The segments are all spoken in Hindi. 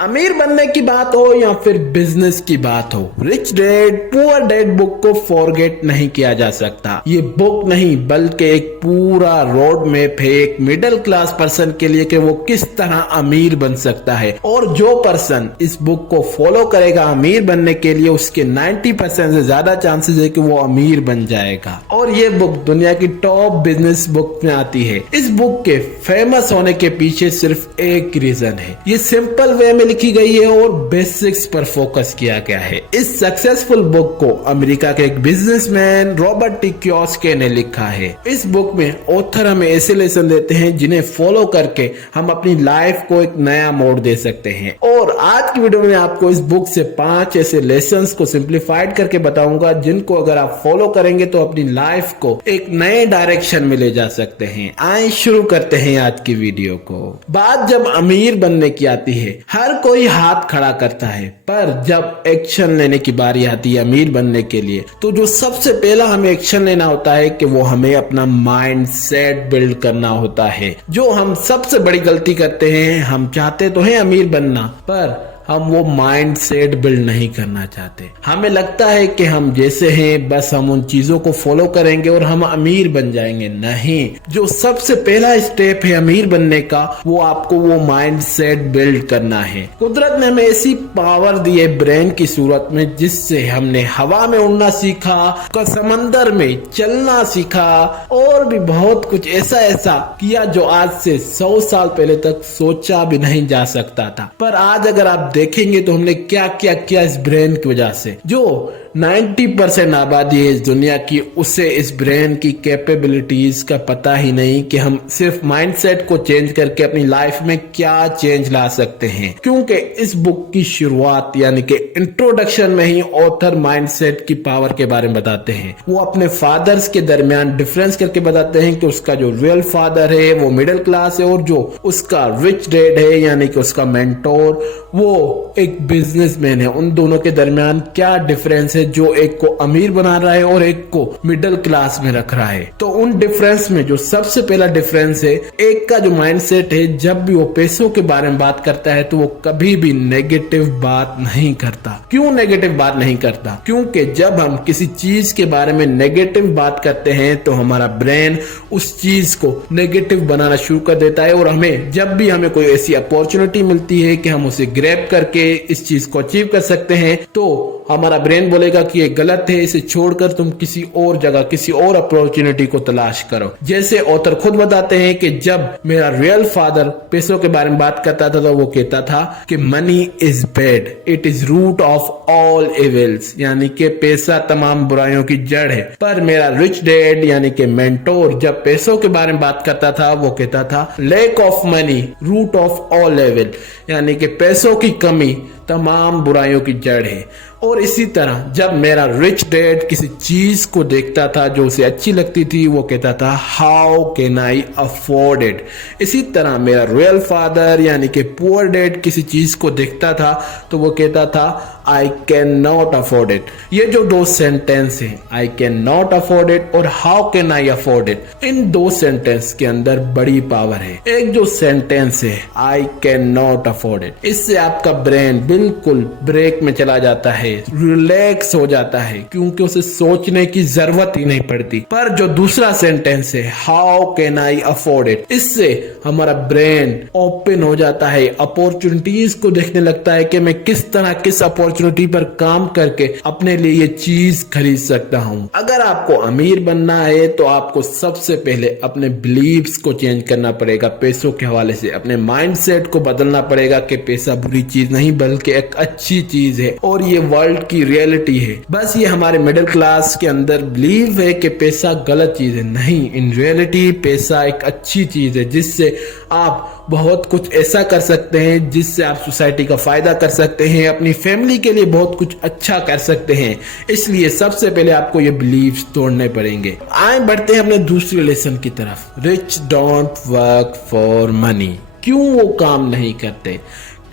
अमीर बनने की बात हो या फिर बिजनेस की बात हो, rich dad poor dad book को फॉरगेट नहीं किया जा सकता। ये बुक नहीं बल्कि एक पूरा रोड मैप है एक मिडिल क्लास पर्सन के लिए कि वो किस तरह अमीर बन सकता है। और जो पर्सन इस बुक को फॉलो करेगा अमीर बनने के लिए, उसके 90% से ज्यादा चांसेस है कि वो अमीर बन जाएगा। और ये बुक दुनिया की टॉप बिजनेस बुक में आती है। इस बुक के फेमस होने के पीछे सिर्फ एक रीजन है, ये सिंपल वे में लिखी गई है और बेसिक्स पर फोकस किया गया है। इस सक्सेसफुल बुक को अमेरिका के एक बिजनेसमैन रॉबर्ट टी कियोसाकी ने लिखा है। इस बुक में ऑथर हमें ऐसे लेसन देते हैं जिन्हें फॉलो करके हम अपनी लाइफ को एक नया मोड़ दे सकते हैं। और आज की वीडियो में आपको इस बुक से 5 ऐसे लेसन्स को सिंप्लीफाइड करके बताऊंगा जिनको अगर आप फॉलो करेंगे तो अपनी लाइफ को एक नए डायरेक्शन में ले जा सकते हैं। आइए शुरू करते हैं आज की वीडियो को। बात जब अमीर बनने की आती है, हर कोई हाथ खड़ा करता है, पर जब एक्शन लेने की बारी आती है अमीर बनने के लिए, तो जो सबसे पहला हमें एक्शन लेना होता है कि वो हमें अपना माइंड सेट बिल्ड करना होता है। जो हम सबसे बड़ी गलती करते हैं, हम चाहते तो हैं अमीर बनना, पर हम वो माइंड सेट बिल्ड नहीं करना चाहते। हमें लगता है कि हम जैसे हैं बस हम उन चीजों को फॉलो करेंगे और हम अमीर बन जाएंगे। नहीं, जो सबसे पहला स्टेप है अमीर बनने का, वो आपको वो माइंड सेट बिल्ड करना है। कुदरत ने हमें ऐसी पावर दी है ब्रेन की सूरत में, जिससे हमने हवा में उड़ना सीखा, समंदर में चलना सीखा और भी बहुत कुछ ऐसा किया जो आज से 100 साल पहले तक सोचा भी नहीं जा सकता था। पर आज अगर आप देखेंगे तो हमने क्या क्या किया इस ब्रेन की वजह से। जो 90% आबादी है इस दुनिया की, उसे इस ब्रेन की कैपेबिलिटीज का पता ही नहीं कि हम सिर्फ माइंडसेट को चेंज करके अपनी लाइफ में क्या चेंज ला सकते हैं। क्योंकि इस बुक की शुरुआत यानी कि इंट्रोडक्शन में ही ऑथर माइंडसेट की पावर के बारे में बताते हैं। वो अपने फादर्स के दरमियान डिफरेंस करके बताते हैं कि उसका जो रियल फादर है वो मिडिल क्लास है और जो उसका रिच डैड है यानी कि उसका मेंटोर वो एक बिजनेसमैन है। उन दोनों के दरमियान क्या डिफरेंस है जो एक को अमीर बना रहा है और एक को मिडिल क्लास में रख रहा है। तो उन डिफरेंस में जो सबसे पहला डिफरेंस है, एक का जो माइंडसेट है, जब भी वो पैसों के बारे में बात करता है तो वो कभी भी नेगेटिव बात नहीं करता। क्यों नेगेटिव बात नहीं करता? क्योंकि जब हम किसी चीज के बारे में नेगेटिव बात करते हैं तो हमारा ब्रेन उस चीज को नेगेटिव बनाना शुरू कर देता है और हमें जब भी हमें कोई ऐसी अपॉर्चुनिटी मिलती है कि हम उसे ग्रैब करके इस चीज को अचीव कर सकते हैं, तो हमारा ब्रेन बोलेगा कि ये गलत है, इसे छोड़कर तुम किसी और जगह किसी और अपॉर्चुनिटी को तलाश करो। जैसे ऑथर खुद बताते हैं कि जब मेरा रियल फादर पैसों के बारे में बात करता था तो वो कहता था कि money is bad, it is root of all evils, यानी कि पैसा तमाम बुराइयों की जड़ है। पर मेरा रिच डैड यानी कि मेंटोर जब पैसों के बारे में बात करता था वो कहता था lack of money root of all evil, यानी कि पैसों की कमी तमाम बुराइयों की जड़ है। और इसी तरह जब मेरा रिच डैड किसी चीज को देखता था जो उसे अच्छी लगती थी, वो कहता था how can I afford it. इसी तरह मेरा रियल फादर यानी कि पुअर डैड किसी चीज को देखता था तो वो कहता था I can not afford it. ये जो दो सेंटेंस है, I can not afford it और how can I afford it, इन दो सेंटेंस के अंदर बड़ी पावर है। एक जो सेंटेंस है I can not afford it, इससे आपका ब्रेन बिल्कुल ब्रेक में चला जाता है, रिलैक्स हो जाता है, क्योंकि उसे सोचने की जरूरत ही नहीं पड़ती। पर जो दूसरा सेंटेंस है how can I afford it, इससे हमारा ब्रेन ओपन हो जाता है, अपॉर्चुनिटीज को देखने लगता है कि मैं किस तरह किस अपॉर्चुनिटी पर काम करके अपने लिए ये चीज खरीद सकता हूं। अगर आपको अमीर बनना है तो आपको सबसे पहले अपने बिलीव्स को चेंज करना पड़ेगा। पैसों के हवाले से अपने माइंडसेट को बदलना पड़ेगा कि पैसा बुरी चीज नहीं बल्कि एक अच्छी चीज है और ये वर्ल्ड की रियलिटी है। बस ये हमारे मिडिल क्लास के अंदर बिलीव है कि पैसा गलत चीज है। नहीं, इन रियलिटी पैसा एक अच्छी चीज है जिससे आप बहुत कुछ ऐसा कर सकते हैं जिससे आप सोसाइटी का फायदा कर सकते हैं, अपनी फैमिली के लिए बहुत कुछ अच्छा कर सकते हैं। इसलिए सबसे पहले आपको ये बिलीव्स तोड़ने पड़ेंगे। आए बढ़ते हैं अपने दूसरे लेसन की तरफ। Rich don't work for money. क्यों वो काम नहीं करते?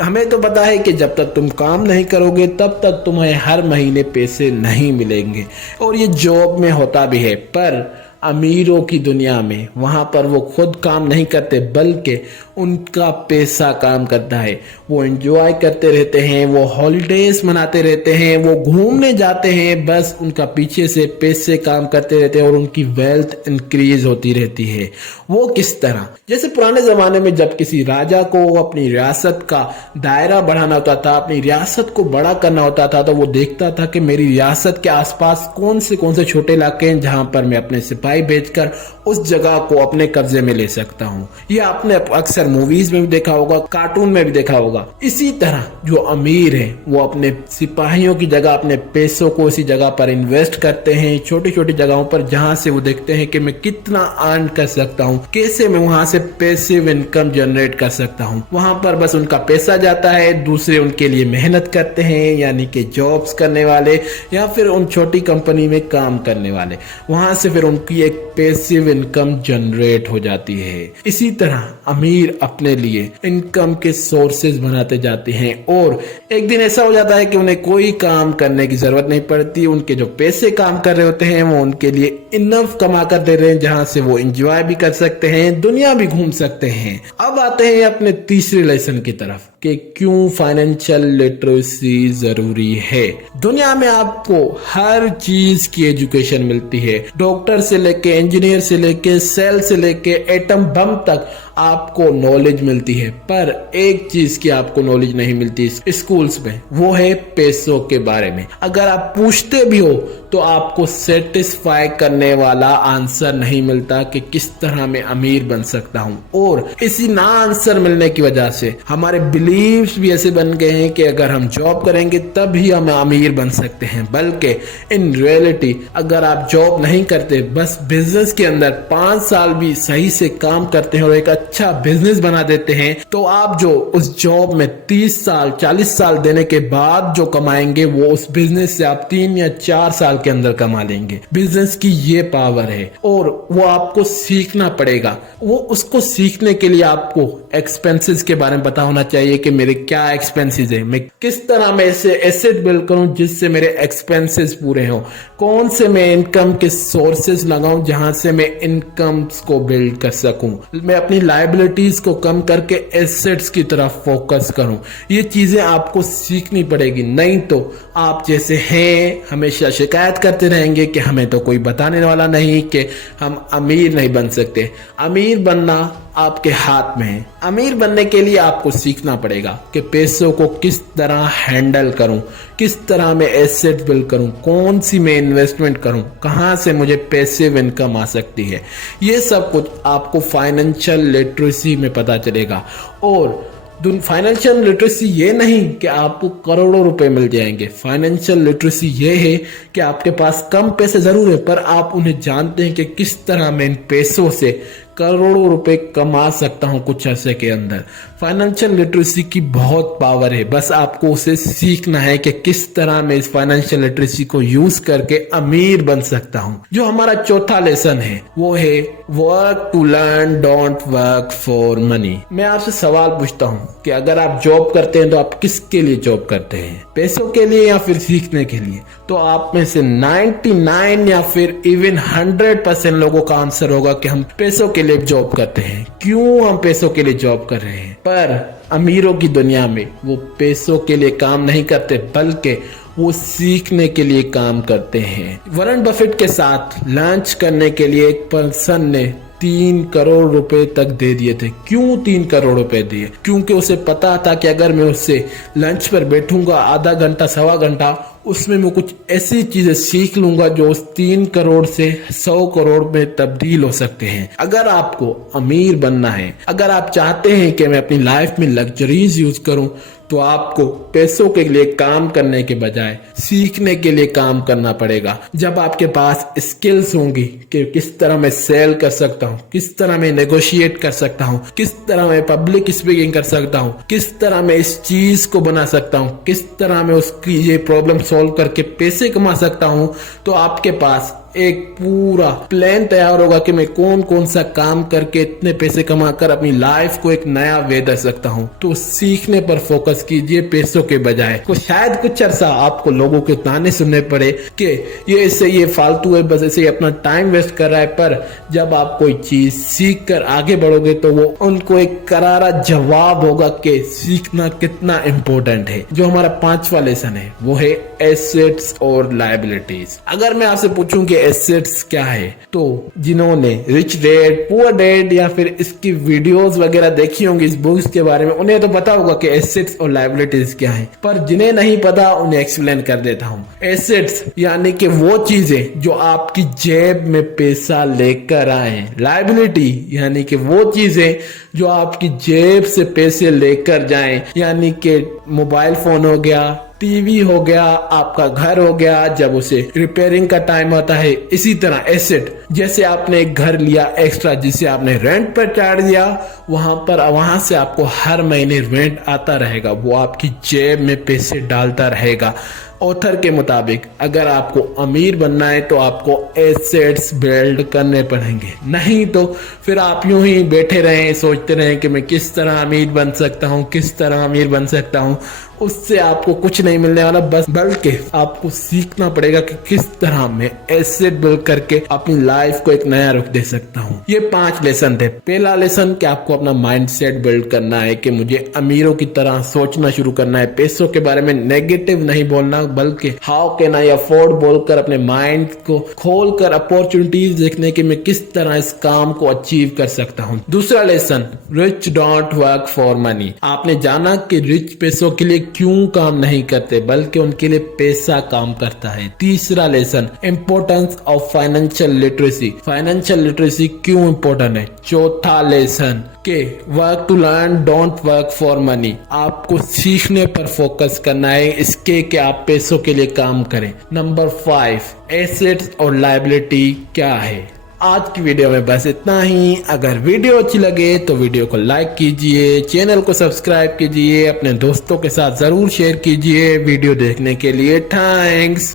हमें तो पता है कि जब तक तुम काम नहीं करोगे तब तक तुम्हें हर महीने पैसे नहीं मिलेंगे, और ये जॉब में होता भी है। पर अमीरों की दुनिया में वहां पर वो खुद काम नहीं करते बल्कि उनका पैसा काम करता है। वो एंजॉय करते रहते हैं, वो हॉलीडेज मनाते रहते हैं, वो घूमने जाते हैं, बस उनका पीछे से पैसे काम करते रहते हैं और उनकी वेल्थ इंक्रीज होती रहती है। वो किस तरह, जैसे पुराने जमाने में जब किसी राजा को अपनी रियासत का दायरा बढ़ाना होता था, अपनी रियासत को बड़ा करना होता था, तो वो देखता था कि मेरी रियासत के आसपास कौन से छोटे इलाके हैं जहां पर मैं अपने सिपाही भेजकर उस जगह को अपने कब्जे में ले सकता हूं। ये आपने अक्सर मूवीज में भी देखा होगा, कार्टून में भी देखा होगा। इसी तरह जो अमीर है वो अपने सिपाहियों की जगह अपने पैसों को इसी जगह पर इन्वेस्ट करते हैं, छोटी छोटी जगहों पर, जहां से वो देखते हैं कि मैं कितना अर्न कर सकता हूं, कैसे मैं वहां से पैसिव इनकम जनरेट कर सकता हूं। वहां पर बस उनका पैसा जाता है, दूसरे उनके लिए मेहनत करते हैं, यानी कि जॉब्स करने वाले या फिर उन छोटी कंपनी में काम करने वाले, वहां से फिर उनकी एक पैसिव इनकम जनरेट हो जाती है। इसी तरह अमीर अपने लिए इनकम के सोर्सेज बनाते जाते हैं और एक दिन ऐसा हो जाता है कि उन्हें कोई काम करने की जरूरत नहीं पड़ती। उनके जो पैसे काम कर रहे होते हैं वो उनके लिए इनफ कमा कर दे रहे हैं जहां से वो एंजॉय भी कर सकते हैं, दुनिया भी घूम सकते हैं। अब आते हैं अपने तीसरे लेसन की तरफ कि क्यों फाइनेंशियल लिटरेसी जरूरी है। दुनिया में आपको हर चीज की एजुकेशन मिलती है, डॉक्टर से लेके इंजीनियर से लेके सेल से लेके एटम बम तक आपको नॉलेज मिलती है, पर एक चीज की आपको नॉलेज नहीं मिलती स्कूल्स में, वो है पैसों के बारे में। अगर आप पूछते भी हो तो आपको सेटिस्फाई करने वाला आंसर नहीं मिलता कि किस तरह मैं अमीर बन सकता हूं। और इसी ना आंसर मिलने की वजह से हमारे बिलीव्स भी ऐसे बन गए हैं कि अगर हम जॉब करेंगे तब ही हम अमीर बन सकते हैं, बल्कि इन रियलिटी अगर आप जॉब नहीं करते, बस बिजनेस के अंदर 5 साल भी सही से काम करते हैं और एक अच्छा बिजनेस बना देते हैं, तो आप जो उस जॉब में 30 साल 40 साल देने के बाद जो कमाएंगे वो उस बिजनेस से आप 3 या 4 साल के अंदर कमा लेंगे। बिजनेस की ये पावर है और वो आपको सीखना पड़ेगा। वो उसको सीखने के लिए आपको एक्सपेंसेस के बारे में पता होना चाहिए कि मेरे क्या एक्सपेंसेस है, मैं किस तरह मैं ऐसे एसेट बिल्ड करूं जिससे मेरे एक्सपेंसेस पूरे हों, कौन से मैं इनकम के सोर्सेज लगाऊं जहां से मैं इनकम्स को बिल्ड कर सकूं, मैं अपनी लायबिलिटीज को कम करके एसेट्स की तरफ फोकस करूं। ये चीजें आपको सीखनी पड़ेगी, नहीं तो आप जैसे हैं हमेशा शिकायत करते रहेंगे कि हमें तो कोई बताने वाला नहीं, कि हम अमीर नहीं बन सकते। अमीर बनना आपके हाथ में है। अमीर बनने के लिए आपको सीखना पड़ेगा कि पैसों को किस तरह हैंडल करूं, किस तरह मैं एसेट बिल्ड करूं, कौन सी मैं इन्वेस्टमेंट करूं, कहां से मुझे पैसिव इनकम आ सकती है। ये सब कुछ आपको फाइनेंशियल लिटरेसी में पता चलेगा। और फाइनेंशियल लिटरेसी ये नहीं कि आपको करोड़ों रुपए मिल जाएंगे। फाइनेंशियल लिटरेसी ये है कि आपके पास कम पैसे जरूर है, पर आप उन्हें जानते हैं कि किस तरह मैं इन पैसों से करोड़ों रुपए कमा सकता हूं कुछ अरसे के अंदर। फाइनेंशियल लिटरेसी की बहुत पावर है, बस आपको उसे सीखना है कि किस तरह मैं इस फाइनेंशियल लिटरेसी को यूज करके अमीर बन सकता हूं। जो हमारा चौथा लेसन है वो है work to learn, don't work for money. मैं आपसे सवाल पूछता हूं कि अगर आप जॉब करते हैं तो आप किसके लिए जॉब करते हैं, पैसों के लिए या फिर सीखने के लिए? तो आप में से 99 या फिर इवन 100% लोगों का आंसर होगा कि हम पैसों के लिए जॉब करते हैं। क्यों हम पैसों के लिए जॉब कर रहे हैं? पर अमीरों की दुनिया में वो पैसों के लिए काम नहीं करते, बल्कि वो सीखने के लिए काम करते हैं। वॉरेन बफेट के साथ लंच करने के लिए एक पर्सन ने 3 करोड़ रुपए तक दे दिए थे। क्यों 3 करोड़ रुपए दिए? क्योंकि उसे पता था कि अगर मैं उससे लंच पर बैठूंगा आधा घंटा सवा घंटा, उसमें मैं कुछ ऐसी चीजें सीख लूंगा जो उस 3 करोड़ से 100 करोड़ में तब्दील हो सकते हैं। अगर आपको अमीर बनना है, अगर आप चाहते हैं कि मैं अपनी लाइफ में लग्जरीज यूज करूं, तो आपको पैसों के लिए काम करने के बजाय सीखने के लिए काम करना पड़ेगा। जब आपके पास स्किल्स होंगी कि किस तरह मैं सेल कर सकता हूँ, किस तरह मैं नेगोशिएट कर सकता हूँ, किस तरह मैं पब्लिक स्पीकिंग कर सकता हूँ, किस तरह मैं इस चीज को बना सकता हूँ, किस तरह मैं उसकी ये प्रॉब्लम सॉल्व करके पैसे कमा सकता हूँ, तो आपके पास एक पूरा प्लान तैयार होगा कि मैं कौन कौन सा काम करके इतने पैसे कमाकर अपनी लाइफ को एक नया वे दे सकता हूँ। तो सीखने पर फोकस कीजिए पैसों के बजाय। तो शायद कुछ अर्सा आपको लोगों के ताने सुनने पड़े कि ये फालतू है, बस ऐसे ही अपना टाइम वेस्ट कर रहा है, पर जब आप कोई चीज सीख कर आगे बढ़ोगे तो वो उनको एक करारा जवाब होगा कि सीखना कितना इम्पोर्टेंट है। जो हमारा 5वां लेसन है वो है एसेट्स और लायबिलिटीज। अगर मैं आपसे पूछूं कि एसेट्स क्या है, तो जिन्होंने रिच डैड पुअर डैड या फिर इसकी वीडियोस वगैरह देखी होंगी इस बुक्स के बारे में, उन्हें तो पता होगा कि एसेट्स और लायबिलिटीज क्या है। पर जिन्हें नहीं पता उन्हें एक्सप्लेन कर देता हूँ। एसेट्स यानी कि वो चीजें जो आपकी जेब में पैसा लेकर आए। लायबिलिटी यानी कि वो चीजें जो आपकी जेब से पैसे लेकर जाएं, यानी कि मोबाइल फोन हो गया, टीवी हो गया, आपका घर हो गया, जब उसे रिपेयरिंग का टाइम आता है। इसी तरह एसेट जैसे आपने एक घर लिया एक्स्ट्रा जिसे आपने रेंट पर चाड़ दिया, वहां से आपको हर महीने रेंट आता रहेगा, वो आपकी जेब में पैसे डालता रहेगा। ऑथर के मुताबिक अगर आपको अमीर बनना है तो आपको एसेट्स बिल्ड करने पड़ेंगे, नहीं तो फिर आप यूं ही बैठे रहें सोचते रहें कि मैं किस तरह अमीर बन सकता हूं, किस तरह अमीर बन सकता हूं। उससे आपको कुछ नहीं मिलने वाला, बल्कि आपको सीखना पड़ेगा कि किस तरह मैं एसेट बिल्ड करके अपनी लाइफ को एक नया रुख दे सकता हूँ। ये 5 लेसन थे। पहला लेसन कि आपको अपना माइंडसेट बिल्ड करना है कि मुझे अमीरों की तरह सोचना शुरू करना है। पैसों के बारे में नेगेटिव नहीं बोलना, बल्कि हाउ कैन आई अफोर्ड बोलकर अपने माइंड को खोलकर अपॉर्चुनिटीज देखने की मैं किस तरह इस काम को अचीव कर सकता हूँ। दूसरा lesson, rich don't work for money. आपने जाना कि रिच पैसों के लिए क्यों काम नहीं करते, बल्कि उनके लिए पैसा काम करता है। तीसरा lesson, importance of financial literacy. Financial literacy क्यों इंपॉर्टेंट है। चौथा लेसन के work to learn don't work for money. आपको सीखने पर फोकस करना है, इसके कि आप पैसों के लिए काम करें। नंबर 5, एसेट्स और लायबिलिटी क्या है। आज की वीडियो में बस इतना ही। अगर वीडियो अच्छी लगे तो वीडियो को लाइक कीजिए, चैनल को सब्सक्राइब कीजिए, अपने दोस्तों के साथ जरूर शेयर कीजिए। वीडियो देखने के लिए थैंक्स।